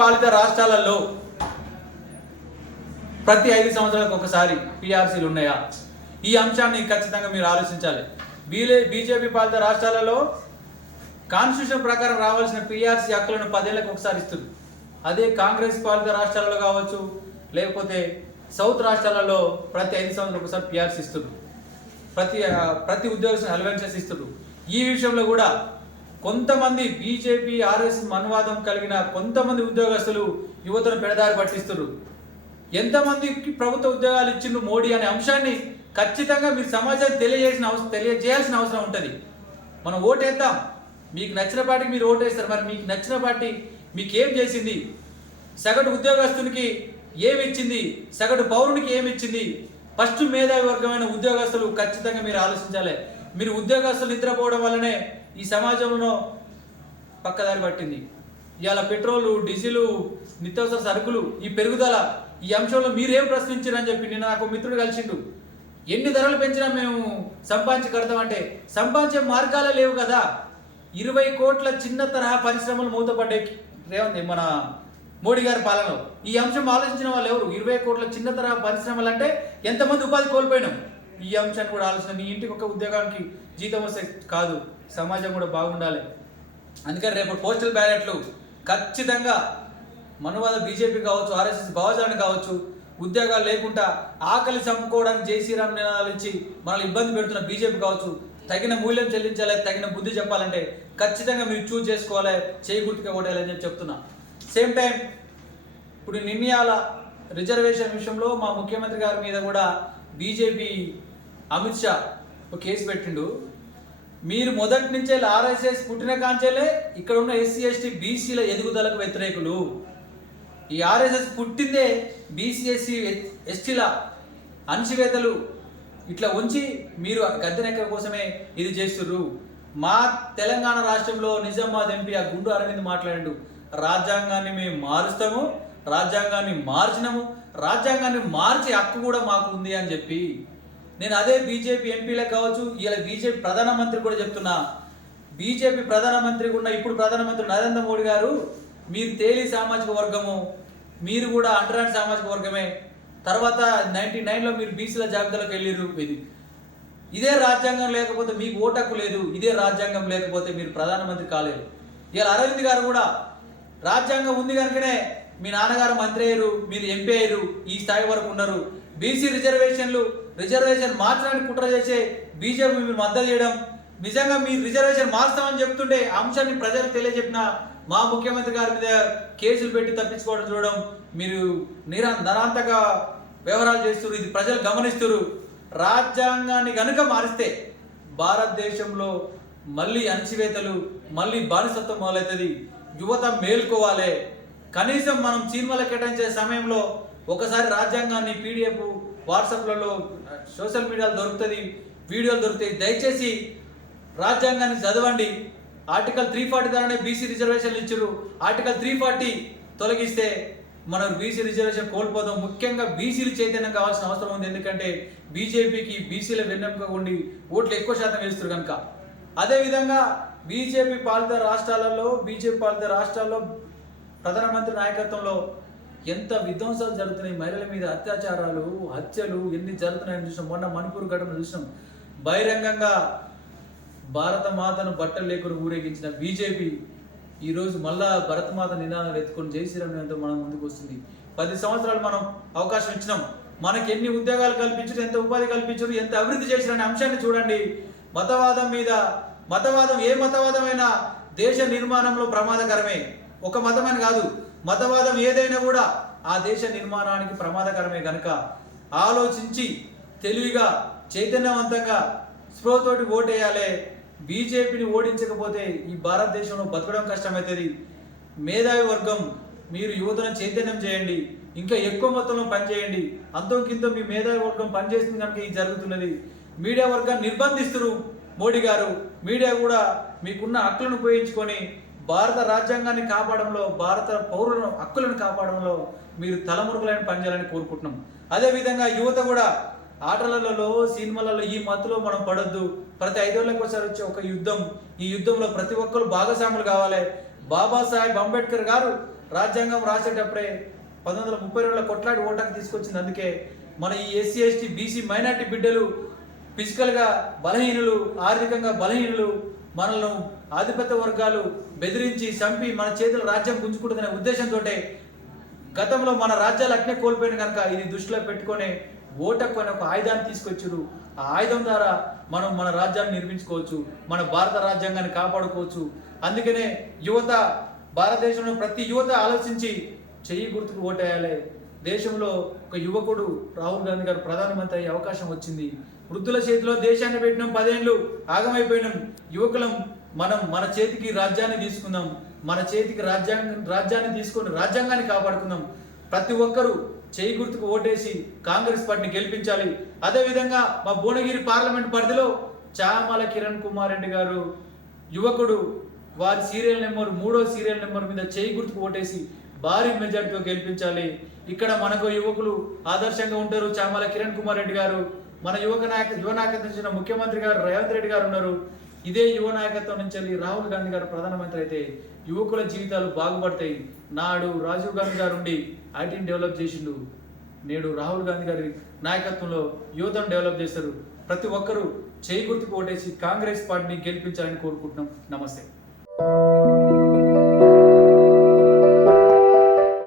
పాలిత రాష్ట్రాలలో ప్రతి 5 సంవత్సరాలకు ఒకసారి పిఆర్సీలు ఉన్నాయా? ఈ అంశాన్ని ఖచ్చితంగా మీరు ఆలోచించాలి. బీజేపీ పాలిత రాష్ట్రాలలో కాన్స్టిట్యూషన్ ప్రకారం రావాల్సిన పిఆర్సీ హక్కులను 10 ఏళ్లకు ఒకసారి ఇస్తుంది. అదే కాంగ్రెస్ పాలిత రాష్ట్రాలలో కావచ్చు, లేకపోతే సౌత్ రాష్ట్రాలలో ప్రతి 5 సంవత్సరాలకు ఒకసారి పిఆర్సీ ఇస్తుంది. ప్రతి ఉద్యోగస్తుని అలవెన్సెస్ ఇస్తుంది. ఈ విషయంలో కూడా కొంతమంది బీజేపీ ఆర్ఎస్ మనువాదం కలిగిన కొంతమంది ఉద్యోగస్తులు యువతను పెడదారి పట్టిస్తున్నారు. ఎంతమందికి ప్రభుత్వ ఉద్యోగాలు ఇచ్చిండ్రు మోడీ అనే అంశాన్ని ఖచ్చితంగా మీరు సమాజానికి తెలియజేయాల్సిన అవసరం ఉంటుంది. మనం ఓటేద్దాం, మీకు నచ్చిన పార్టీకి మీరు ఓటేస్తారు. మరి మీకు నచ్చిన పార్టీ మీకు ఏం చేసింది? సగటు ఉద్యోగస్తునికి ఏమి ఇచ్చింది? సగటు పౌరునికి ఏమి ఇచ్చింది? ఫస్ట్ మేధావి వర్గమైన ఉద్యోగస్తులు ఖచ్చితంగా మీరు ఆలోచించాలి. మీరు ఉద్యోగస్తులు నిద్రపోవడం వల్లనే ఈ సమాజంలో పక్కదారి పట్టింది. ఇవాళ పెట్రోలు, డీజిలు, నిత్యావసర సరుకులు ఈ పెరుగుదల, ఈ అంశంలో మీరేం ప్రశ్నించారని చెప్పి నిన్న నాకు మిత్రుడు కలిసిండు. ఎన్ని ధరలు పెంచినా మేము సంపాదించి కడతామంటే సంపాదించే మార్గాలే లేవు కదా. 20 కోట్ల చిన్న తరహా పరిశ్రమలు మూతపడ్డాయి మన మోడీ గారి పాలనలో. ఈ అంశం ఆలోచించిన వాళ్ళు ఎవరు? 20 కోట్ల చిన్న తరహా పరిశ్రమలు అంటే ఎంతమంది ఉపాధి కోల్పోయినాం? ఈ అంశాన్ని కూడా ఆలోచన. నీ ఇంటికి ఒక ఉద్యోగానికి జీతం వస్తే కాదు, సమాజం కూడా బాగుండాలి. అందుకని రేపు పోస్టల్ బ్యాలెట్లు ఖచ్చితంగా మనువాద బీజేపీ కావచ్చు, ఆర్ఎస్ఎస్ భావజాలను కావచ్చు, ఉద్యోగాలు లేకుండా ఆకలి చంపుకోవడానికి జై శ్రీరామ్ నినాదాలు ఇచ్చి మనల్ని ఇబ్బంది పెడుతున్న బీజేపీ కావచ్చు, తగిన మూల్యం చెల్లించాలి, తగిన బుద్ధి చెప్పాలంటే ఖచ్చితంగా మీరు చూజ్ చేసుకోవాలి, చేయి గుర్తుగా ఓటేయాలని చెప్పి చెప్తున్నా. సేమ్ టైం ఇప్పుడు నిర్ణయాల రిజర్వేషన్ విషయంలో మా ముఖ్యమంత్రి గారి మీద కూడా బీజేపీ అమిత్ షా ఒక కేసు పెట్టిండు. మీరు మొదటి నుంచే ఆర్ఎస్ఎస్ పుట్టిన కాంచేలే ఇక్కడ ఉన్న ఎస్సీ ఎస్టీ బీసీల ఎదుగుదలకు వ్యతిరేకులు. ఈ ఆర్ఎస్ఎస్ పుట్టిందే బీసీ ఎస్సీ ఎస్టీల అణచివేతలు ఇట్లా ఉంచి మీరు గద్దెనెక్క కోసమే ఇది చేస్తుర్రు. మా తెలంగాణ రాష్ట్రంలో నిజామాబాద్ ఎంపీ ఆ గుండు అరవింద్ మాట్లాడాడు, రాజ్యాంగాన్ని మేము మారుస్తాము, రాజ్యాంగాన్ని మార్చినాము, రాజ్యాంగాన్ని మార్చే హక్కు కూడా మాకు ఉంది అని చెప్పి. నేను అదే బీజేపీ ఎంపీలకు కావచ్చు, ఇలా బీజేపీ ప్రధానమంత్రి కూడా చెప్తున్నా. బీజేపీ ప్రధానమంత్రి ఉన్న ఇప్పుడు ప్రధానమంత్రి నరేంద్ర మోడీ గారు, మీరు తేలి సామాజిక వర్గము, మీరు కూడా అంటరాని సామాజిక వర్గమే. తర్వాత 99లో మీరు బీసీల జాబితాలోకి వెళ్ళిరు. ఇదే రాజ్యాంగం లేకపోతే మీకు ఓటకు లేదు, ఇదే రాజ్యాంగం లేకపోతే మీరు ప్రధానమంత్రి కాలేరు. ఇలా అరవింద్ గారు కూడా రాజ్యాంగం ఉంది కనుకనే మీ నాన్నగారు మంత్రి అయ్యారు, మీరు ఎంపీ అయ్యారు, ఈ స్థాయి వరకు ఉన్నారు. బీసీ రిజర్వేషన్ మార్చడానికి కుట్ర చేసే బీజేపీ మీరు మద్దతు చేయడం, నిజంగా మీరు రిజర్వేషన్ మార్స్తామని చెప్తుంటే అంశాన్ని ప్రజలకు తెలియజెప్పిన మా ముఖ్యమంత్రి గారి మీద కేసులు పెట్టి తప్పించుకోవడం చూడడం, మీరు నరాంతక వ్యవహారాలు చేస్తున్నారు. ఇది ప్రజలు గమనిస్తున్నారు. రాజ్యాంగాన్ని కనుక మారిస్తే భారతదేశంలో మళ్ళీ అణచివేతలు, మళ్ళీ బానిసత్వం మొదలవుతుంది. యువత మేల్కోవాలి. కనీసం మనం సినిమాలు కేటాయించే సమయంలో ఒకసారి రాజ్యాంగాన్ని పీడిఎఫ్ వాట్సాప్లలో సోషల్ మీడియాలో దొరుకుతుంది, వీడియోలు దొరుకుతాయి. దయచేసి రాజ్యాంగాన్ని చదవండి. ఆర్టికల్ 340 ద్వారానే బీసీ రిజర్వేషన్లు ఇచ్చారు. ఆర్టికల్ 340 తొలగిస్తే మనం బీసీ రిజర్వేషన్ కోల్పోదాం. ముఖ్యంగా బీసీలు చైతన్యం కావాల్సిన అవసరం ఉంది. ఎందుకంటే బీజేపీకి బీసీల వెన్నెముక ఉండి ఓట్లు ఎక్కువ శాతం వేస్తారు కనుక. అదేవిధంగా బీజేపీ పాలిత రాష్ట్రాల్లో ప్రధానమంత్రి నాయకత్వంలో ఎంత విధ్వంసాలు జరుగుతున్నాయి, మహిళల మీద అత్యాచారాలు, హత్యలు ఎన్ని జరుగుతున్నాయని చూసినాం. మొన్న మణిపూర్ ఘటన చూసినాం. బహిరంగంగా భారత మాతను బట్టలు లేకుండా ఊరేగించిన బీజేపీ ఈరోజు మళ్ళా భరతమాత నినాదాలు ఎత్తుకొని జై శ్రీరామ్ నినాదంతో మనం ముందుకు వస్తుంది. 10 సంవత్సరాలు మనం అవకాశం ఇచ్చినాం. మనకి ఎన్ని ఉద్యోగాలు కల్పించారు, ఎంత ఉపాధి కల్పించారు, ఎంత అభివృద్ధి చేసిన అనే అంశాన్ని చూడండి. మతవాదం ఏ మతవాదమైనా దేశ నిర్మాణంలో ప్రమాదకరమే. ఒక మతమని కాదు, మతవాదం ఏదైనా కూడా ఆ దేశ నిర్మాణానికి ప్రమాదకరమే. కనుక ఆలోచించి తెలివిగా చైతన్యవంతంగా స్పృహతోటి ఓటేయాలి. బీజేపీని ఓడించకపోతే ఈ భారతదేశంలో బతకడం కష్టమవుతుంది. మేధావి వర్గం మీరు యువతను చైతన్యం చేయండి, ఇంకా ఎక్కువ మొత్తంలో పనిచేయండి. అంతకింత మీ మేధావి వర్గం పనిచేస్తుంది కనుక ఇది జరుగుతున్నది. మీడియా వర్గాన్ని నిర్బంధిస్తున్నారు మోడీ గారు. మీడియా కూడా మీకున్న హక్కులను ఉపయోగించుకొని భారత రాజ్యాంగాన్ని కాపాడంలో, భారత పౌరుల హక్కులను కాపాడంలో మీరు తలమురుగులను పనిచేయాలని కోరుకుంటున్నాం. అదేవిధంగా యువత కూడా ఆటలలో, సినిమాలలో ఈ మత్తులో మనం పడొద్దు. ప్రతి 5 ఏళ్లకు ఒకసారి వచ్చే ఒక యుద్ధం, ఈ యుద్ధంలో ప్రతి ఒక్కరు భాగస్వాములు కావాలి. బాబాసాహెబ్ అంబేద్కర్ గారు రాజ్యాంగం రాసేటప్పుడే 1932లో కొట్లాడి ఓటాకు తీసుకొచ్చింది. అందుకే మన ఈ ఎస్సీ ఎస్టీ బీసీ మైనార్టీ బిడ్డలు ఫిజికల్గా బలహీనులు, ఆర్థికంగా బలహీనులు, మనల్ని ఆధిపత్య వర్గాలు బెదిరించి చంపి మన చేతుల రాజ్యం గుంజుకుంటుందనే ఉద్దేశంతో గతంలో మన రాజ్యాలు అట్నే కోల్పోయిన కనుక ఇది దృష్టిలో పెట్టుకొని ఓటకు అనే ఒక ఆయుధాన్ని తీసుకొచ్చారు. ఆ ఆయుధం ద్వారా మనం మన రాజ్యాన్ని నిర్మించుకోవచ్చు, మన భారత రాజ్యాంగాన్ని కాపాడుకోవచ్చు. అందుకనే యువత, భారతదేశంలో ప్రతి యువత ఆలోచించి చెయ్యి గుర్తుకు ఓటేయాలి. దేశంలో ఒక యువకుడు రాహుల్ గాంధీ గారు ప్రధానమంత్రి అయ్యే అవకాశం వచ్చింది. వృద్ధుల చేతిలో దేశాన్ని పెట్టినాం, 10 ఏళ్ళు ఆగమైపోయినాం. యువకులం మనం మన చేతికి రాజ్యాన్ని తీసుకుందాం, మన చేతికి రాజ్యాన్ని తీసుకొని రాజ్యాంగాన్ని కాపాడుకుందాం. ప్రతి ఒక్కరూ చేయి గుర్తుకు ఓటేసి కాంగ్రెస్ పార్టీని గెలిపించాలి. అదేవిధంగా మా భువనగిరి పార్లమెంట్ పరిధిలో చామల కిరణ్ కుమార్ రెడ్డి గారు యువకుడు, వారి సీరియల్ నెంబర్ 3వ సీరియల్ నెంబర్ మీద చేయి గుర్తుకు ఓటేసి భారీ మెజార్టీతో గెలిపించాలి. ఇక్కడ మనకు యువకులు ఆదర్శంగా ఉంటారు. చామల కిరణ్ కుమార్ రెడ్డి గారు, మన యువ నాయకత్వం నుంచి ముఖ్యమంత్రి గారు రేవంత్ రెడ్డి గారు ఉన్నారు. ఇదే యువ నాయకత్వం నుంచి వెళ్ళి రాహుల్ గాంధీ గారు ప్రధానమంత్రి అయితే యువకుల జీవితాలు బాగుపడతాయి. నాడు రాజీవ్ గాంధీ గారు ఉండి ఐటీని డెవలప్ చేసిండు, నేడు రాహుల్ గాంధీ గారి నాయకత్వంలో యువతను డెవలప్ చేస్తారు. ప్రతి ఒక్కరూ చేయి గుర్తుకు ఓటేసి కాంగ్రెస్ పార్టీని గెలిపించాలని కోరుకుంటున్నాం. నమస్తే.